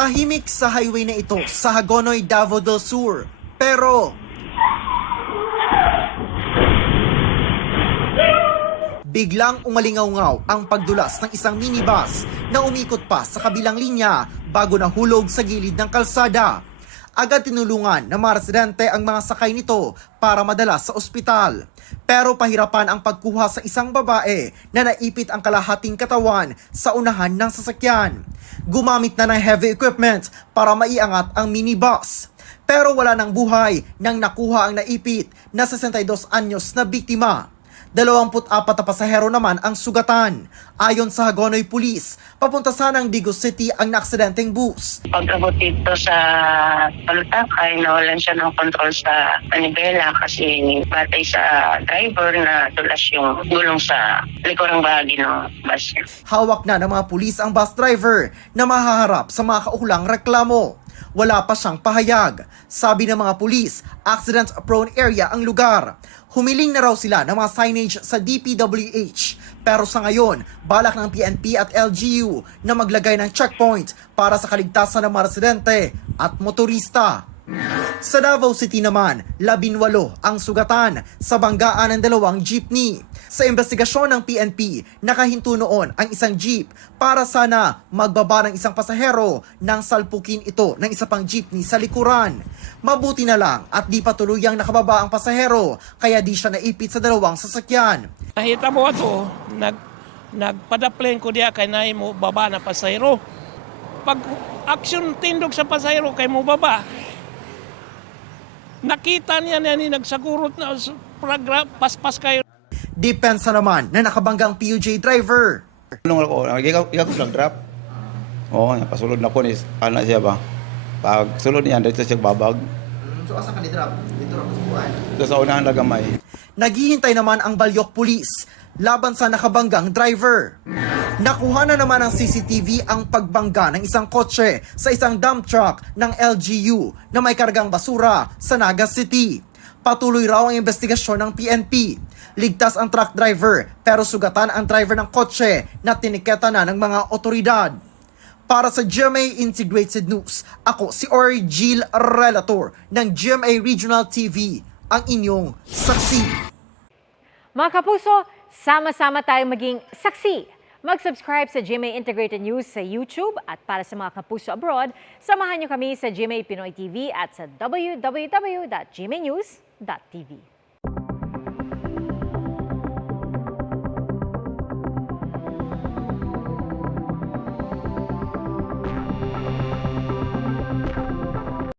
Tahimik sa highway na ito sa Hagonoy, Davao del Sur. Pero biglang umalingaw-ngaw ang pagdulas ng isang minibus na umikot pa sa kabilang linya bago nahulog sa gilid ng kalsada. Agad tinulungan ng mga residente ang mga sakay nito para madala sa ospital. Pero pahirapan ang pagkuha sa isang babae na naipit ang kalahating katawan sa unahan ng sasakyan. Gumamit na ng heavy equipment para maiangat ang minibus. Pero wala nang buhay nang nakuha ang naipit na 62 anyos na biktima. 24 na pasahero naman ang sugatan. Ayon sa Hagonoy Police, papunta sanang Digo City ang naaksidenteng bus. Pag-abot dito sa Palutak ay nawalan siya ng control sa manibela kasi batay sa driver na tulas yung gulong sa likurang bahagi ng bus. Hawak na ng mga pulis ang bus driver na mahaharap sa mga kaukulang reklamo. Wala pa siyang pahayag. Sabi ng mga pulis, accident-prone area ang lugar. Humiling na raw sila ng mga signage sa DPWH. Pero sa ngayon, balak ng PNP at LGU na maglagay ng checkpoint para sa kaligtasan ng mga residente at motorista. Sa Davao City naman, 18 ang sugatan sa banggaan ng 2 jeepney. Sa investigasyon ng PNP, nakahinto noon ang isang jeep para sana magbaba ng isang pasahero nang salpukin ito ng isa pang jeepney sa likuran. Mabuti na lang at di pa tuluyang nakababa ang pasahero kaya di siya naipit sa 2 sasakyan. Nakita mo ito, nagpadaplane ko diya kay na mo baba na pasahero. Pag action tindog sa pasahero kay mo baba, nakita niya ni nagsagurot na paspas kayo. Depensa naman na nakabanggang PUJ driver. Nung ako, ikaw ko lang drop. Oo, napasulod na ko ni anak siya ba. Pag sulod niya, dito siya babag. So asa ka ni drop? Dito ra kusuan. Ito sa unahan na gamay. Naghihintay naman ang Balyok Police laban sa nakabanggang driver. Nakuha na naman ng CCTV ang pagbangga ng isang kotse sa isang dump truck ng LGU na may kargang basura sa Naga City. Patuloy raw ang investigasyon ng PNP. Ligtas ang truck driver pero sugatan ang driver ng kotse na tiniketa na ng mga otoridad. Para sa GMA Integrated News, ako si Orgil Relator ng GMA Regional TV, ang inyong saksi. Mga kapuso, sama-sama tayong maging saksi. Mag-subscribe sa GMA Integrated News sa YouTube at para sa mga kapuso abroad, samahan niyo kami sa GMA Pinoy TV at sa www.gmanews.tv.